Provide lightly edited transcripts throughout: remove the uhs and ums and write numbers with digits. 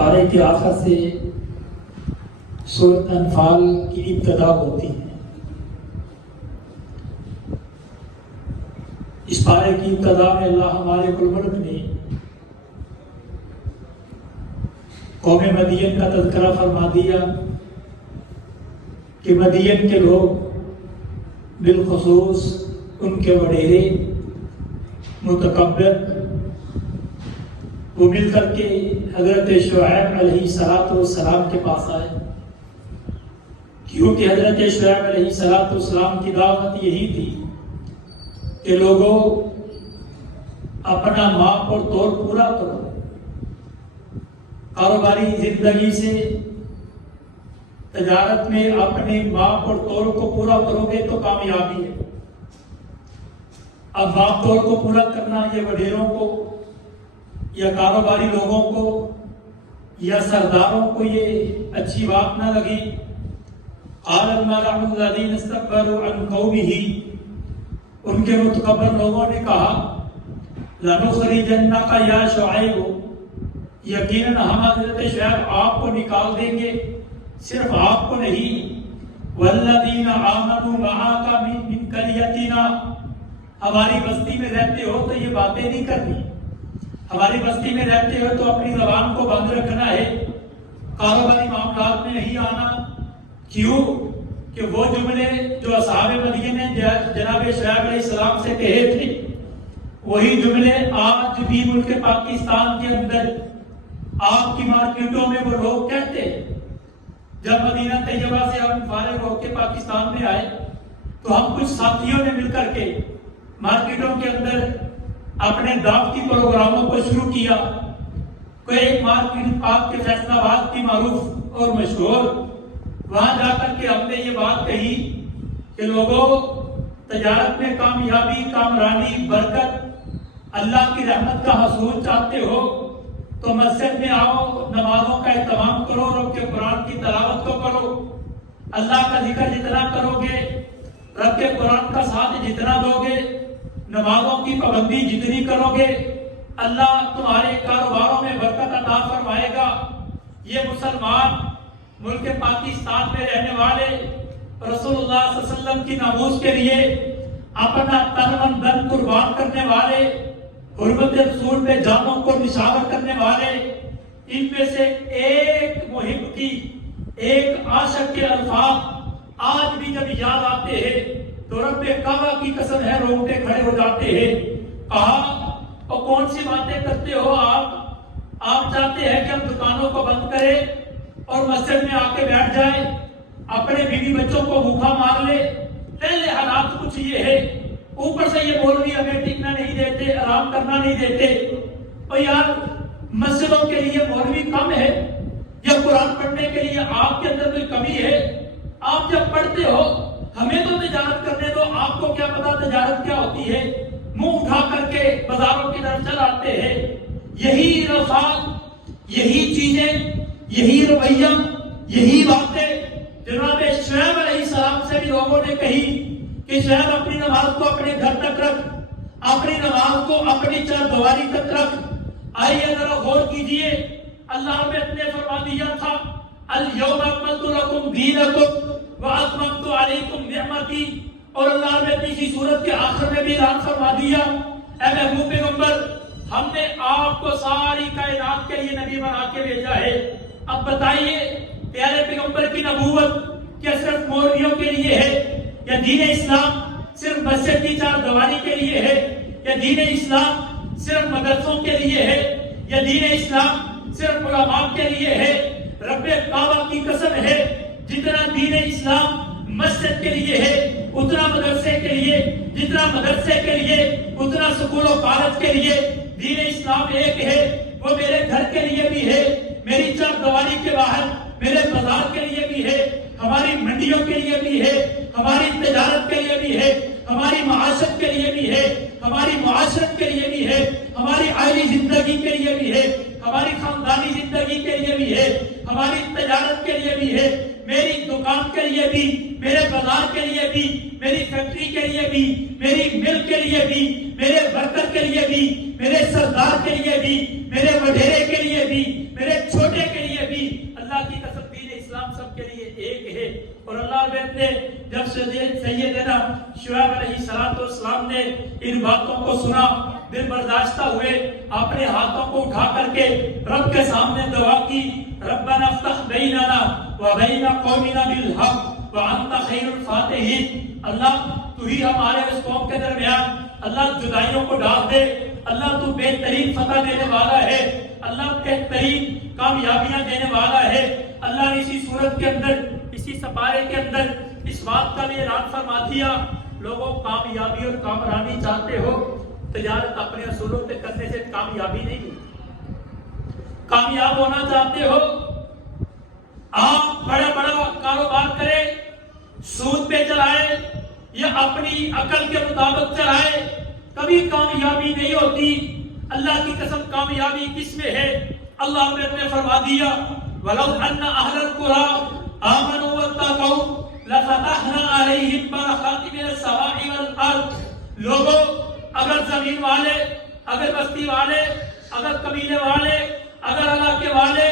پارے کے آخر سے سورۃ انفال کی ابتدا ہوتی ہے۔ اس پارے کی ابتدا میں اللہ مالک الملک نے قوم مدین کا تذکرہ فرما دیا کہ مدین کے لوگ، بالخصوص ان کے وڈیرے متکبر، وہ مل کر کے حضرت شعیب علیہ السلام کے پاس آئے، کیونکہ حضرت شعیب علیہ السلام کی دعوت یہی تھی کہ لوگوں اپنا ماپ اور طور پورا کرو، کاروباری زندگی سے تجارت میں اپنے ماپ اور طور کو پورا کرو گے تو کامیابی ہے۔ اب ماپ طور کو پورا کرنا یہ وڈیروں کو یا کاروباری لوگوں کو یا سرداروں کو یہ اچھی بات نہ لگی۔ قال الملأ الذين استكبروا عن قومه، ان کے متکبر لوگوں نے کہا لَنُخْرِجَنَّكَ يَا شُعَيْبُ، یقیناً ہم حضرت شعیب آپ کو نکال دیں گے، صرف آپ کو نہیں، وَالَّذِينَ آمَنُوا مَعَكَ مِنْ قَرْيَتِنَا، ہماری بستی میں رہتے ہو تو یہ باتیں نہیں کرنی، ہماری بستی میں رہتے ہو تو اپنی زبان کو بند رکھنا ہے، کاروباری معاملات میں نہیں آنا۔ کیوں کہ وہ جملے جو اصحاب مدین نے جناب شعیب علیہ السلام سے کہے تھے، وہی جملے آج بھی ملک پاکستان کے اندر آپ کی مارکیٹوں میں وہ لوگ کہتے ہیں۔ جب مدینہ طیبہ سے ہم فارغ ہو کے پاکستان میں آئے تو ہم کچھ ساتھیوں نے مل کر کے مارکیٹوں کے اندر اپنے دعوتی پروگراموں کو شروع کیا۔ کوئی ایک مارکیٹ پاک کے فیصل آباد کی معروف اور مشہور، وہاں جا کر کے ہم نے یہ بات کہی کہ لوگوں، تجارت میں کامیابی، کامرانی، برکت، اللہ کی رحمت کا حصول چاہتے ہو تو مسجد میں آؤ، نمازوں کا اہتمام کرو، رب کے قرآن کی تلاوت کو کرو، اللہ کا ذکر جتنا کرو گے، رب کے قرآن کا ساتھ جتنا دو گے، نمازوں کی پابندی جتنی کرو گے، اللہ تمہارے کاروباروں میں برکت عطا فرمائے گا۔ یہ مسلمان ملک پاکستان میں رہنے والے رسول اللہ صلی اللہ علیہ وسلم کی ناموس کے لیے اپنا تن من دھن قربان کرنے والے، حرمت رسول میں جانوں کو نشاور کرنے والے، ان میں سے ایک محب کی، ایک عاشق کے الفاظ آج بھی جب یاد آتے ہیں تو رب کعبہ کی قسم ہے رونگٹے کھڑے ہو جاتے ہیں۔ کہا اور کون سی باتیں کرتے ہو آپ چاہتے ہیں کہ ہم دکانوں کو بند کریں اور مسجد میں آ کے بیٹھ جائیں، اپنے بیوی بچوں کو بھوکا مار لے؟ پہلے حالات کچھ یہ ہے، اوپر سے یہ مولوی ہمیں ٹکنا نہیں دیتے، آرام کرنا نہیں دیتے۔ اور یار مسجدوں کے لیے مولوی کم ہے یا قرآن پڑھنے کے لیے آپ کے اندر کوئی کمی ہے؟ آپ جب پڑھتے ہو ہمیں تو تجارت کرنے دو، آپ کو کیا پتا تجارت کیا ہوتی ہے؟ منہ اٹھا کر کے بازاروں کی طرف چل آتے ہیں۔ یہی رفاق، یہی چیزیں، یہی رویہ، یہی باتیں جناب شعیب علیہ السلام سے بھی لوگوں نے کہی کہ شعیب اپنی نماز کو اپنے گھر تک رکھ، اپنی نماز کو اپنی چار دیواری تک رکھ۔ آئیے ذرا غور کیجئے، اللہ نے فرما دیا تھا الیوم اکملت لکم دینکم واتممت علیکم نعمتی، اور اللہ نے اسی سورت کے آخر میں بھی اعلان فرما دیا، اے محبوب پیغمبر، ہم نے آپ کو ساری کائنات کے لیے نبی بنا کے بھیجا ہے۔ اب بتائیے پیارے پیغمبر کی نبوت کیا صرف مولویوں کے لیے ہے، یا دین اسلام صرف مسجد کی چار دیواری کے لیے ہے، یا دین اسلام صرف مدرسوں کے لیے ہے، یا دین اسلام صرف علماء کے لیے ہے؟ رب کعبہ کی قسم ہے جتنا دین اسلام مسجد کے لیے ہے اتنا مدرسے کے لیے، جتنا مدرسے کے لیے اتنا سکول و کالج کے لیے دین اسلام ایک ہے۔ وہ میرے گھر کے لیے بھی ہے، میری چار دیواری کے باہر میرے بازار کے لیے بھی ہے، ہماری منڈیوں کے لیے بھی ہے، ہماری تجارت کے لیے بھی ہے، ہماری معاشرت کے لیے بھی ہے، ہماری معاشرت کے لیے بھی ہے، ہماری عائلی زندگی کے لیے بھی ہے، ہماری خاندانی زندگی کے لیے بھی ہے، ہماری تجارت کے لیے بھی ہے، میری دکان کے لیے بھی، میرے بازار کے لیے بھی، میری فیکٹری کے لیے بھی، میری مل کے لیے بھی، میرے ورکر کے لیے بھی، میرے سردار کے لیے بھی، میرے وڈیرے کے لیے بھی، میرے چھوٹے کے اور اللہ بیت نے جب سیدنا شعیب علیہ السلام نے ان باتوں کو سنا، دل برداشتہ ہوئے، اپنے ہاتھوں کو اٹھا کر کے رب کے سامنے دعا کی، ربنا افتح بیننا وبین قومنا بالحق وانت خیر الفاتحین، اللہ تو ہی ہمارے اس قوم کے درمیان اللہ جدائیوں کو ڈال دے، اللہ تو بہترین فتح دینے والا ہے، اللہ بہترین کامیابیاں دینے والا ہے۔ اللہ نے اسی صورت کے اندر، اسی سپارے کے اندر اس بات کا بھی اعلان فرما دیا، لوگوں کامیابی اور کامرانی چاہتے ہو، تجارت اپنے اصولوں پہ کرنے سے کامیابی نہیں ہوتی۔ کامیاب ہونا چاہتے ہو، آپ بڑا بڑا کاروبار کرے، سود پہ چلائے یا اپنی عقل کے مطابق چلائے، کبھی کامیابی نہیں ہوتی۔ اللہ کی قسم کامیابی کس میں ہے؟ اللہ نے فرما دیا وَلَوْ أَنَّ أَهْلَ الْقُرَىٰ آمَنُوا وَاتَّقَوْا لَفَتَحْنَا عَلَيْهِمْ بَرَكَاتٍ مِنَ السَّمَاءِ وَالْأَرْضِ، لوگوں اگر زمین والے، اگر بستی والے، اگر قبیلے والے، اگر علاقے والے،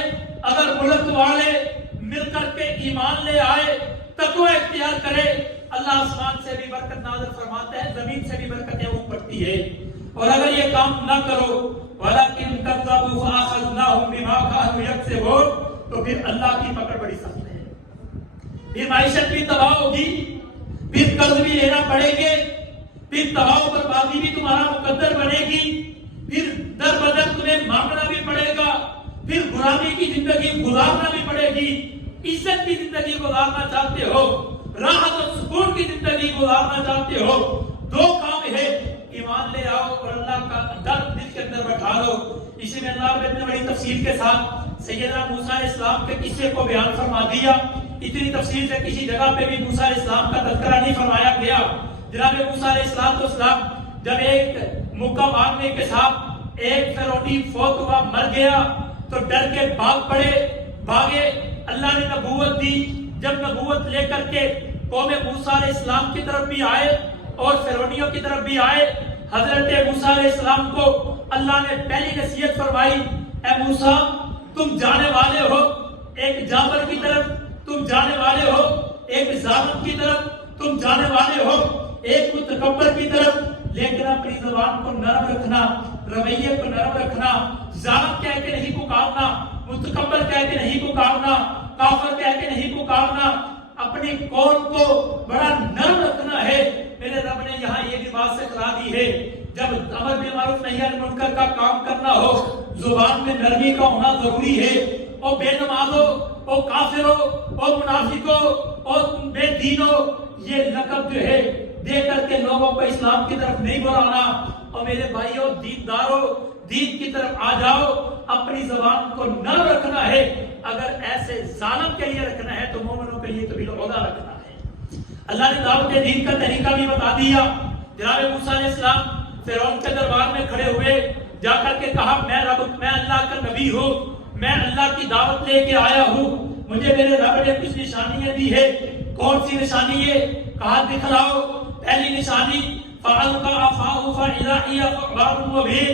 اگر ملک والے مل کر کے ایمان لے آئے، تقوی اختیار کرے، اللہ آسمان سے بھی برکت نازل فرماتا ہے، زمین سے بھی برکتیں وہ پڑتی ہے۔ اور اگر یہ کام نہ کرو وَلَكِنْ كَذَّبُوا فَأَخَذْنَاهُمْ بِمَا كَانُوا يَكْسِبُونَ، تو پھر اللہ کی پکڑ بڑی سخت ہے، پھر معیشت بھی تباہ ہوگی، پھر قرض بھی لینا پڑے گے، پھر تباہ و بربادی بھی تمہارا مقدر بنے گی، پھر در بدر تمہیں مانگنا بھی پڑے گا، پھر غلامی کی زندگی گزارنا بھی پڑے گی۔ عزت کی زندگی گزارنا چاہتے ہو، راحت اور سکون کی زندگی گزارنا چاہتے ہو، دو کام ہے، ایمان لے آؤ اور اللہ کا ڈر دل کے اندر بٹھا لو۔ اسی میں اللہ نے اتنی بڑی تفصیل کے ساتھ سیدنا موسیٰ علیہ السلام کے قصے کو بیان فرما دیا، اتنی تفصیل سے کسی جگہ پہ بھی موسیٰ علیہ السلام کا تذکرہ نہیں فرمایا گیا۔ جناب موسیٰ علیہ السلام جب ایک مکہ مارنے کے ساتھ ایک فرعونی فوت ہوا، مر گیا، تو ڈر کے بھاگے، اللہ نے نبوت دی، جب نبوت لے کر کے قوم موسیٰ علیہ السلام کی طرف بھی آئے اور فرعونیوں کی طرف بھی آئے، حضرت موسیٰ علیہ السلام کو اللہ نے پہلی نصیحت فرمائی، اے موسیٰ تم جانے والے ہو ایک جابر کی طرف، تم جانے والے ہو ایک ظالم کی طرف، تم جانے والے ہو ایک متکبر کی طرف، لیکن اپنی زبان کو نرم رکھنا، رویے کو نرم رکھنا، ظالم کہہ کے نہیں پکارنا، متکبر کہہ کے نہیں پکارنا، کافر کہہ کے نہیں پکارنا، اپنی قول کو بڑا نرم رکھنا ہے۔ میرے رب نے یہاں یہ بھی بات سکھلا دی ہے، جب امر بالمعروف نہی عن المنکر کا کام کرنا ہو، زبان میں نرمی کا ہونا ضروری ہے۔ او بے نمازو، او کافرو، او منافقو، او بے دینو، یہ لقب جو ہے دے کر کے لوگوں کو اسلام کی طرف نہیں بلانا۔ اور میرے بھائیوں، دینداروں، دین کی طرف آ جاؤ، اپنی زبان کو نرم رکھنا ہے۔ اگر ایسے ظالم کے لیے رکھنا ہے تو مومنوں کے لیے تو بالعودہ رکھنا ہے۔ اللہ نے دعوت دین کا طریقہ بھی بتا دیا۔ جناب موسیٰ علیہ السلام فرعون کے دربار میں کھڑے ہوئے، جا کر کے کہا میں اللہ کا نبی ہوں، میں اللہ کی دعوت لے کے آیا ہوں، مجھے میرے رب نے کچھ نشانیاں دی ہے۔ کون سی نشانی ہے؟ کہا دکھلاؤ۔ پہلی نشانی فَأَلْقَىٰ عَصَاهُ فَإِذَا هِيَ ثُعْبَانٌ مُّبِينٌ،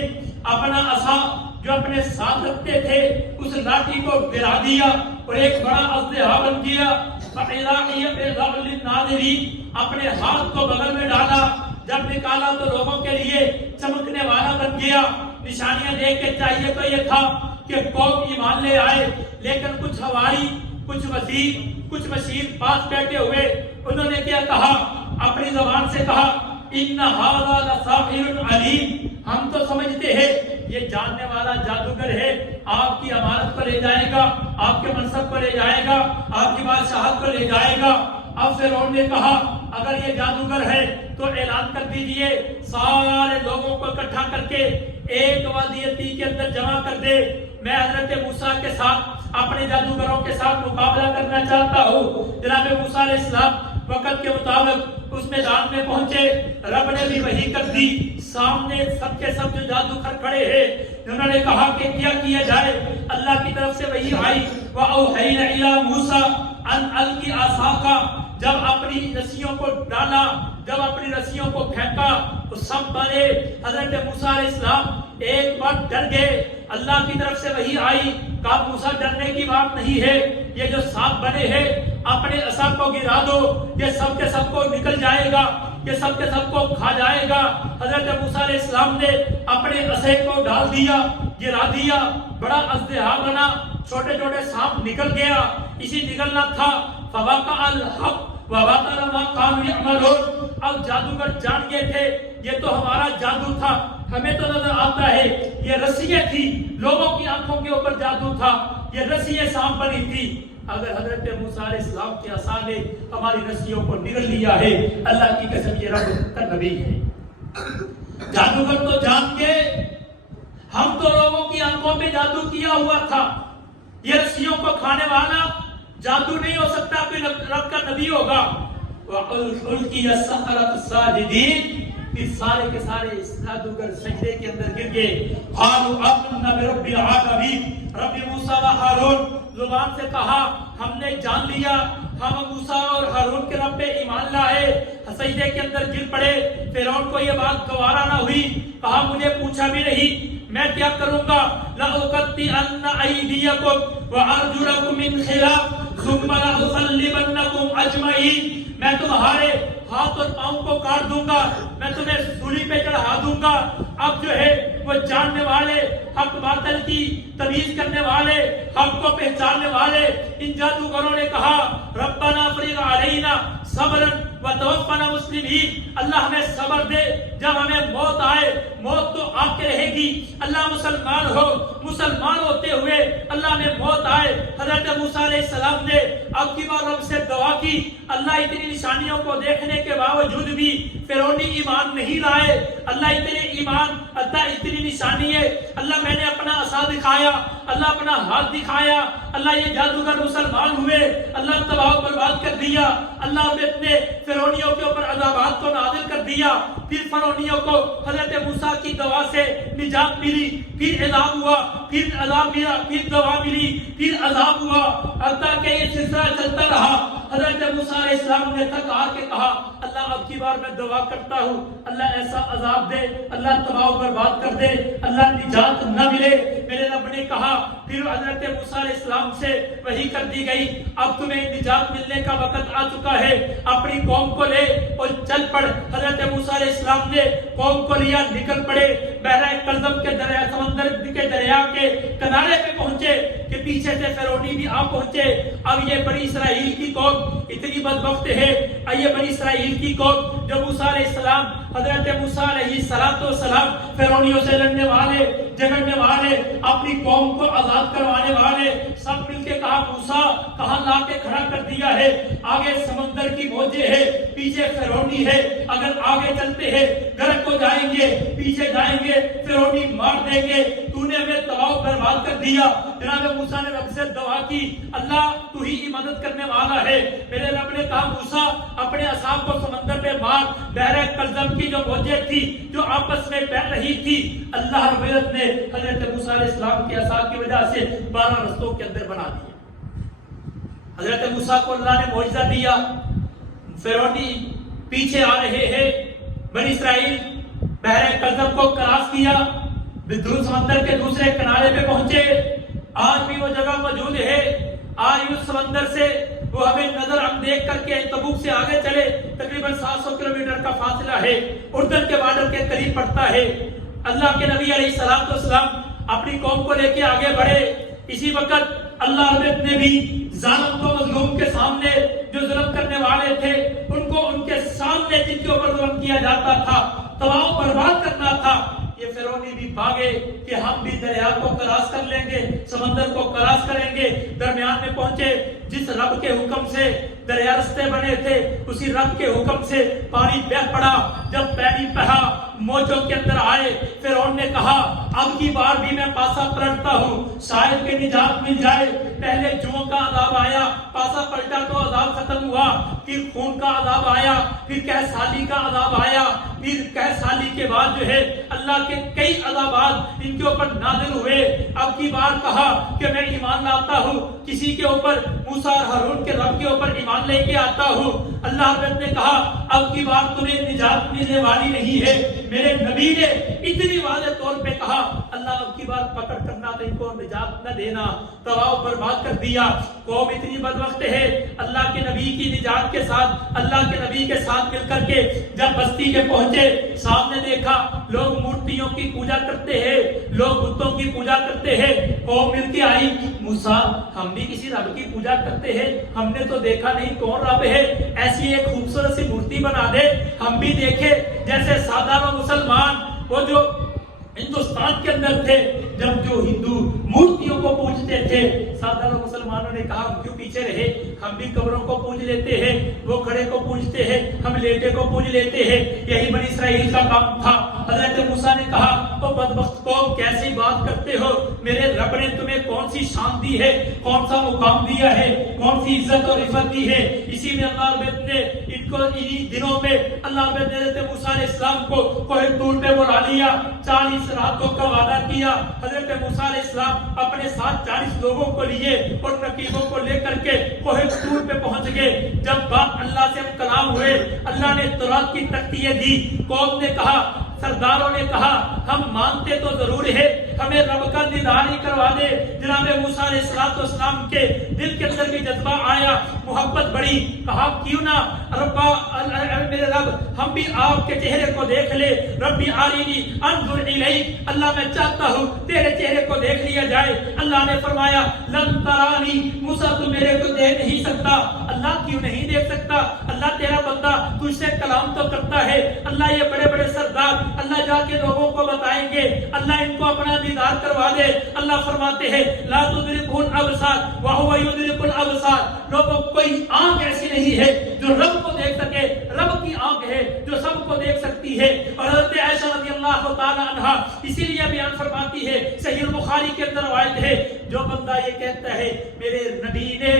اپنا عصا جو اپنے ساتھ رکھتے تھے اس لاٹھی کو گرا دیا اور ایک بڑا اژدہا بن گیا۔ فَإِذَا هِيَ بَيْضَاءُ لِلنَّاظِرِينَ، اپنے ہاتھ کو بغل میں ڈالا، جب نکالا تو لوگوں کے لیے چمکنے والا بن گیا۔ نشانیاں دیکھ کے چاہیے تو یہ تھا کہ قوم ایمان لے آئے، لیکن کچھ حواری، کچھ وزیر، کچھ مشیر پاس بیٹھے ہوئے، انہوں نے کیا کہا؟ اپنی زبان سے کہا ان ھذا لساحر علیم، ہم تو سمجھتے ہیں یہ جاننے والا جادوگر ہے، آپ کی امارت کو لے جائے گا، آپ کے منصب کو لے جائے گا، آپ کی بادشاہت کو لے جائے گا۔ اب فرعون نے کہا اگر یہ جادوگر ہے تو اعلان کر دیجئے، سارے لوگوں کو اکٹھا کر کے ایک وادی کے اندر جمع کر دے، میں حضرت موسیٰ کے ساتھ اپنے جادوگروں کے ساتھ مقابلہ کرنا چاہتا ہوں۔ جناب موسیٰ علیہ السلام وقت کے مطابق اس میدان میں پہنچے، رب نے بھی وحی کر دی، سامنے سب کے سب جو جادوگر کھڑے ہیں، انہوں نے کہا کہ کیا کیا جائے؟ اللہ کی طرف سے وحی آئی وَأَوْحَيْنَا إِلَىٰ مُوسَىٰ أَنْ أَلْقِ عَصَاكَ، جب اپنی رسیوں کو ڈالا، جب اپنی رسیوں کو پھینکا تو سب بنے۔ حضرت موسیٰ علیہ السلام ایک بار ڈر گئے، اللہ کی طرف سے وحی آئی، کہا موسیٰ ڈرنے کی بات نہیں ہے، یہ جو سانپ بنے ہیں اپنے عصا کو گرا دو، یہ سب کے سب کو نکل جائے گا، یہ سب کے سب کو کھا جائے گا۔ حضرت موسیٰ علیہ السلام نے اپنے عصے کو ڈال دیا، گرا دیا، بڑا اژدہا بنا، چھوٹے چھوٹے سانپ نکل گیا، اسی نکلنا تھا۔ فوقع الحق وبطل ما كانوا يعملون۔ اب جادوگر جان گئے تھے یہ تو ہمارا جادو تھا، ہمیں تو نظر آتا ہے یہ رسیاں تھی، لوگوں کی آنکھوں کے اوپر جادو تھا، یہ رسیاں سانپ بنی تھی۔ اگر حضرت موسیٰ علیہ السلام کے عصا نے ہماری رسیوں کو نگل لیا ہے، اللہ کی قسم یہ رب کا نبی ہے۔ جادوگر تو جان کے ہم تو لوگوں کی آنکھوں پہ جادو کیا ہوا تھا، یہ رسیوں کو کھانے والا جادو نہیں ہو سکتا، کوئی رب کا نبی ہوگا۔ وَأُلْقِيَ السَّحَرَةُ سَاجِدِينَ، پھر سارے کے سارے جادوگر سجدے کے اندر گر گئے۔ قَالُوا آمَنَّا بِرَبِّ الْعَالَمِينَ، رب موسیٰ و ہارون، زبان سے کہا ہم نے جان لیا، ہم موسیٰ اور ہارون کے رب پہ ایمان لائے، سجدے کے اندر گر پڑے۔ فرعون کو یہ بات گوارا نہ ہوئی، کہا مجھے پوچھا بھی نہیں، میں کیا کروں گا؟ لَأُقَطِّعَنَّ أَيْدِيَكُمْ وَأَرْجُلَكُمْ مِنْ خِلَافٍ ثُمَّ لَأُصَلِّبَنَّكُمْ أَجْمَعِينَ، میں تمہارے ہاتھ اور پاؤں کو کاٹ دوں گا، میں تمہیں سولی پہ چڑھا دوں گا۔ اب جو ہے وہ جاننے والے، حق باطل کی تمیز کرنے والے، حق کو پہچاننے والے ان جادوگروں نے کہا ربنا افرغ علینا صبرا وتوفنا مسلمین، اللہ ہمیں صبر دے، جب ہمیں موت آئے، موت تو آ کے رہے گی، اللہ مسلمان ہو، مسلمان ہوتے ہوئے اللہ میں موت آئے۔ حضرت موسیٰ علیہ السلام نے اب کی بار رب سے دعا کی، اللہ اتنی نشانیوں کو دیکھنے کے باوجود بھی فرعونی ایمان نہیں لائے، اللہ اتنی نشانی ہے، اللہ میں نے اپنا عصا دکھایا، اللہ اپنا ہاتھ دکھایا، اللہ یہ جادوگر مسلمان ہوئے، اللہ تباہ و برباد کر دیا، اللہ نے اپنے فرعونیوں کے اوپر عذابات کو نازل کر دیا۔ پھر فرعونیوں کو حضرت موسیٰ کی دعا سے نجات ملی، پھر عذاب ہوا، پھر عذاب ملا، پھر دعا ملی، پھر عذاب ہوا، حتیٰ کہ یہ سلسلہ چلتا رہا۔ حضرت موسیٰ علیہ السلام نے تھک ہار کے کہا اللہ اب کی بار میں دعا کرتا ہوں، اللہ ایسا عذاب دے، اللہ تباہ و برباد کر دے، اللہ نجات نہ ملے۔ میرے رب نے کہا، پھر حضرت موسیٰ علیہ السلام سے وحی کر دی گئی اب تمہیں نجات ملنے کا وقت آ چکا ہے، اپنی قوم کو لے اور چل پڑ۔ حضرت موسیٰ علیہ السلام نے قوم کو لیا، نکل پڑے، بحر کلزم کے دریا، سمندر کے دریا کے کنارے پہ پہنچے کہ پیچھے سے فرعونی بھی آ پہنچے۔ اب یہ بنی اسرائیل کی قوم اتنی بدبخت ہے، یہ بنی اسرائیل کی قوم جو موسیٰ علیہ السلام، حضرت موسیٰ علیہ السلام فرعونیوں سے لڑنے والے، جھگڑنے والے، اپنی قوم کو آزاد کروانے والے، سب مل کے کہا موسیٰ کہاں لا کے کھڑا کر دیا ہے، آگے سمندر کی موجیں ہے، پیچھے فرعونی ہے، اگر آگے چلتے ہیں غرق ہو جائیں گے، پیچھے جائیں گے فرعونی مار دیں گے، تو نے ہمیں تباہ و برباد کر دیا۔ جناب موسیٰ نے رب سے دعا کی اللہ تو ہی مدد کرنے والا ہے۔ میرے رب نے کہا موسیٰ اپنے عصا کو سمندر پہ مار، بحر کلزم کی جو موجیں تھی جو آپس میں بہ رہی تھی، اللہ رب العزت نے حضرت موسیٰ علیہ السلام کے عصا کی وجہ سے 12 رستوں کے اندر بنا دیا۔ حضرت موسیٰ کو اللہ نے معجزہ دیا، فرعونی پیچھے آ رہے ہیں، بنی اسرائیل بحر کلزم کو کراس کیا، سمندر کے دوسرے کنارے پہ پہنچے۔ آج بھی وہ جگہ موجود ہے، آج اس سمندر سے وہ ہمیں نظر ہم دیکھ کر کے تبوک سے آگے چلے تقریباً 700 کلومیٹر کا فاصلہ ہے، اردن کے بارڈر کے قریب پڑتا ہے۔ اللہ کے نبی علیہ السلام اپنی قوم کو لے کے آگے بڑھے، اسی وقت اللہ رب نے بھی ظالم کو مظلوم کے سامنے جو ظلم کرنے والے تھے ان کو ان کے سامنے جن کے اوپر ظلم کیا جاتا تھا، تباہ و برباد کرنا تھا، یہ فرعونی بھی بھاگے کہ ہم بھی دریا کو کراس کر لیں گے، سمندر کو کراس کریں گے۔ درمیان میں پہنچے، جس رب کے حکم سے دریا رستے بنے تھے اسی رب کے حکم سے پانی بہ پڑا۔ جب پانی بہا موجوں کے اندر آئے، فرعون نے کہا اب کی بار بھی میں پاسا پلٹتا ہوں، شاید کہ نجات مل جائے۔ پہلے جوؤں کا عذاب آیا، پاسا پلٹا تو عذاب ختم ہوا، پھر خون کا عذاب آیا، پھر قحط سالی کا عذاب آیا، پھر قحط سالی کے بعد جو ہے اللہ کے کئی عذابات ان کے اوپر نازل ہوئے۔ اب کی بار کہا کہ میں ایمان لاتا ہوں، کسی کے اوپر موسیٰ اور ہارون کے رب کے اوپر ایمان لے کے آتا ہوں، اللہ رب نے کہا اب کی بار تمہیں نجات ملنے والی نہیں ہے۔ میرے نبی نے اتنی واضح طور پہ کہا اللہ اب کی بار پکڑ کرنا تو ان کو نجات نہ دینا، تباہ برباد کر دیا۔ قوم اتنی بدبخت ہے، اللہ کے نبی کی نجات کے ساتھ، اللہ کے نبی کے ساتھ مل کر کے جب بستی کے پہنچے، سامنے دیکھا لوگ مورتیوں کی پوجا کرتے ہیں، لوگ بتوں کی پوجا کرتے ہیں۔ قوم مل کے آئی، موسیٰ ہم بھی کسی رب کی پوجا کرتے ہیں، ہم نے تو دیکھا نہیں کون رب ہے، ایسی ایک خوبصورت سی مورتی بنا دے ہم بھی دیکھے۔ جیسے سادہ مسلمان وہ جو ہندوستان کے اندر تھے، جب جو ہندو مورتیوں کو پوجتے تھے، سادہ مسلمانوں نے کہا ہم کیوں پیچھے رہے، ہم بھی قبروں کو پوج لیتے ہیں، وہ کھڑے کو پوجتے ہیں، ہم لیٹے کو پوج لیتے ہیں۔ یہی بنی اسرائیل کا کام تھا۔ حضرت موسیٰ نے کہا او بدبخت قوم کیسی بات کرتے ہو، میرے رب نے تمہیں کون سی شان دی ہے، کون سا مقام دیا ہے، کون سی عزت اور عفت دی ہے۔ اسی میں اللہ رب نے ان کو انہی دنوں میں اللہ رب نے حضرت موسیٰ علیہ السلام کو کوہ طور پہ بلا لیا، 40 راتوں کا وعدہ کیا۔ حضرت موسیٰ علیہ السلام اپنے ساتھ 40 لوگوں کو لیے اور نقیبوں کو لے کر کے کوہ طور پہ پہنچ گئے۔ جب بات اللہ سے کلام ہوئے، اللہ نے تورات کی تختیاں دی، قوم نے کہا، سرداروں نے کہا ہم مانتے تو ضرور ہے، ہمیں رب کا دیدار ہی کروا دے۔ جناب موسیٰ علیہ السلام کے دل کے اندر بھی جذبہ آیا، محبت بڑی، کہا کیوں نہ ربا میرے رب ہم بھی آپ کے چہرے کو دیکھ لے۔ ربی آرینی انظر الیک، اللہ میں چاہتا ہوں تیرے چہرے کو دیکھ لیا جائے۔ اللہ نے فرمایا لن ترانی، موسیٰ تو میرے کو دیکھ نہیں سکتا۔ اللہ کیوں نہیں دیکھ سکتا؟ اللہ تیرا بندہ تجھ سے کلام تو کرتا ہے۔ اللہ یہ بڑے بڑے سردار اللہ جا کے لوگوں کو بتائیں گے، اللہ ان کو اپنا دیدار کروا دے۔ اللہ فرماتے ہیں لا تدرکہ الابصار وہو یدرک الابصار، لوگوں کوئی آنکھ ایسی نہیں ہے جو رب کو دیکھ سکے، رب کی آنکھ ہے جو سب کو دیکھ سکتی ہے۔ اور حضرت عائشہ رضی اللہ تعالی عنہا اسی لیے بیان فرماتی ہے، صحیح البخاری کے اندر روایت ہے، جو بندہ یہ کہتا ہے میرے نبی نے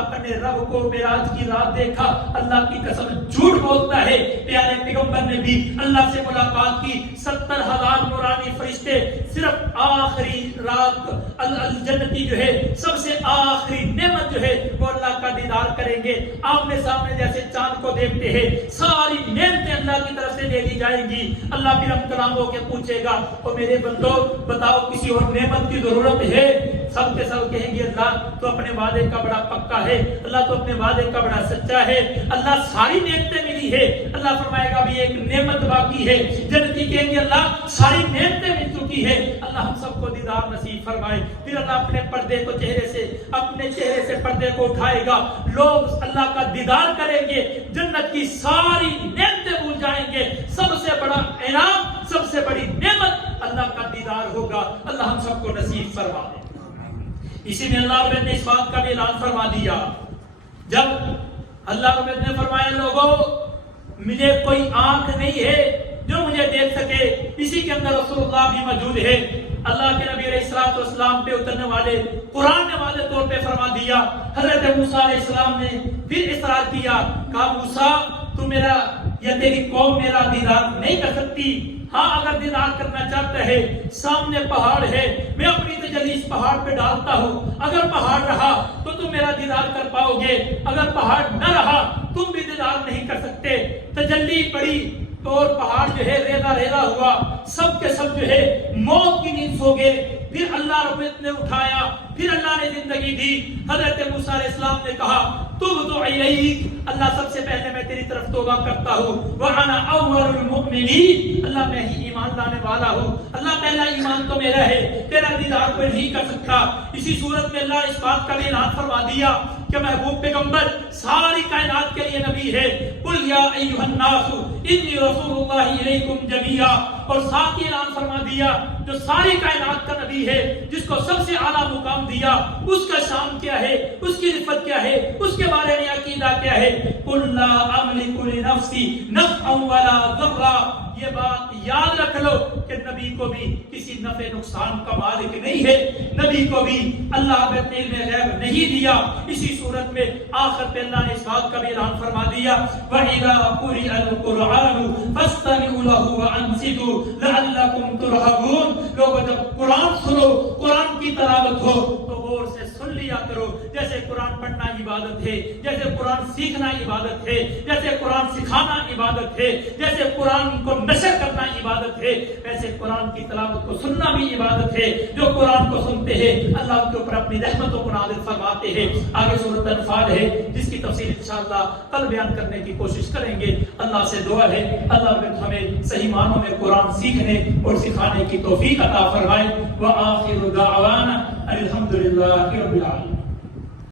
اپنے رب کو معراج کی رات دیکھا، اللہ کی قسم جھوٹ بولتا ہے۔ پیارے پیغمبر نے بھی اللہ سے ملاقات کی، 70,000 نورانی فرشتے صرف آخری رات الجنتی جو ہے سب سے آخری نعمت جو ہے وہ اللہ کا دیدار کریں گے۔ آمنے سامنے جیسے چاند کو دیکھتے ہیں، ساری نعمتیں اللہ کی طرف سے دے دی جائیں گی۔ اللہ پھر ہم کلام ہو کے پوچھے گا او میرے بندو بتاؤ کسی اور نعمت کی ضرورت ہے؟ سب کے سب کہیں گے اللہ تو اپنے وعدے کا بڑا پکا ہے، اللہ تو اپنے وعدے کا بڑا سچا ہے، اللہ ساری نعمتیں ملی ہے۔ اللہ فرمائے گا ابھی ایک نعمت باقی ہے، جنتی کہیں گے اللہ ساری نعمتیں مل چکی ہے، اللہ ہم سب کو دیدار نصیب فرمائے۔ پھر اللہ اپنے پردے کو اپنے چہرے سے پردے کو اٹھائے گا، لوگ اللہ کا دیدار کریں گے، جنت کی ساری نعمتیں بھول جائیں گے، سب سے بڑا انعام، سب سے بڑی نعمت اللہ کا دیدار ہوگا۔ اللہ ہم سب کو نصیب فرما دے۔ اسی میں اللہ رب نے اس بات کا بھی اعلان فرما دیا، جب اللہ رب نے فرمایا لوگوں مجھے کوئی آنکھ نہیں ہے جو مجھے دیکھ سکے، اسی کے اندر رسول اللہ بھی موجود ہے۔ اللہ کے نبی علیہ السلام پہ اترنے والے قرآن نے واضح طور پہ فرما دیا۔ حضرت موسیٰ علیہ السلام نے پھر اصرار کیا، کہا موسیٰ تو میرا یا تیری قوم میرا دیدار نہیں کر سکتی، ہاں اگر دیدار کرنا چاہتا ہے سامنے پہاڑ ہے، میں اپنی تجلی اس پہاڑ پہ ڈالتا ہوں، اگر پہاڑ رہا تو تم میرا دیدار کر پاؤ گے، اگر پہاڑ نہ رہا تم بھی دیدار نہیں کر سکتے۔ تجلی پڑی اور پہاڑ جو ہے ریلا ریلا ہوا، سب کے سب جو ہے موت کی نیند سو گئے۔ پھر اللہ رب نے اٹھایا، پھر اللہ نے زندگی دی۔ حضرت موسیٰ علیہ السلام نے کہا تبت الیک، اللہ سب سے پہلے میں تیری طرف توبہ کرتا ہوں، وانا اول المؤمنین، اللہ میں ہی ایمان لانے والا ہوں، اللہ پہلا ایمان تو میرا ہے، تیرا دیدار کوئی نہیں کر سکتا۔ اسی صورت میں اللہ اس بات کا بھی اعلان فرما دیا کہ محبوب پیغمبر ساری کائنات کے لیے نبی ہے، قل یا ایھا الناس انی رسول اللہ الیکم جمیعا، اور ساتھ ہی اعلان فرما دیا جو ساری کائنات کا نبی ہے، جس کو سب سے اعلیٰ مقام دیا، اس کا شان کیا ہے، اس کی رفت کیا ہے، اس کے بارے میں عقیدہ کیا ہے، قل لا املک لنفسی نفعا ولا ضرا، یہ بات یاد رکھ لو کہ نبی کو بھی کسی نفع نقصان کا مالک نہیں ہے، نبی کو بھی اللہ نے علم غیب نہیں دیا۔ اسی صورت میں آخر پہ اللہ نے اس بات کا بھی اعلان فرما دیا وَإِذَا قُرِئَ الْقُرْآنُ فَاسْتَمِعُوا لَهُ وَأَنصِتُوا لَعَلَّكُمْ تُرْحَمُونَ، لوگوں جب قرآن سنو، قرآن کی تلاوت ہو تو غور سے سن لیا کرو. جیسے قرآن پڑھنا عبادت ہے, جیسے قرآن سیکھنا عبادت ہے, جیسے قرآن سکھانا عبادت ہے, جیسے قرآن کو نشر کرنا عبادت ہے, ویسے قرآن کی تلاوت کو سننا بھی عبادت ہے. جو قرآن کو سنتے ہیں اللہ ان کے اوپر اپنی رحمتوں کو نازل فرماتے ہیں. آگے سورۃ انفال ہے جس کی تفصیل انشاءاللہ کل بیان کرنے کی کوشش کریں گے. اللہ سے دعا ہے اللہ ہمیں صحیح معنوں میں قرآن سیکھنے اور سکھانے کی توفیق عطا فرمائے. وآخر دعوانا الحمدللہ رب العالمین.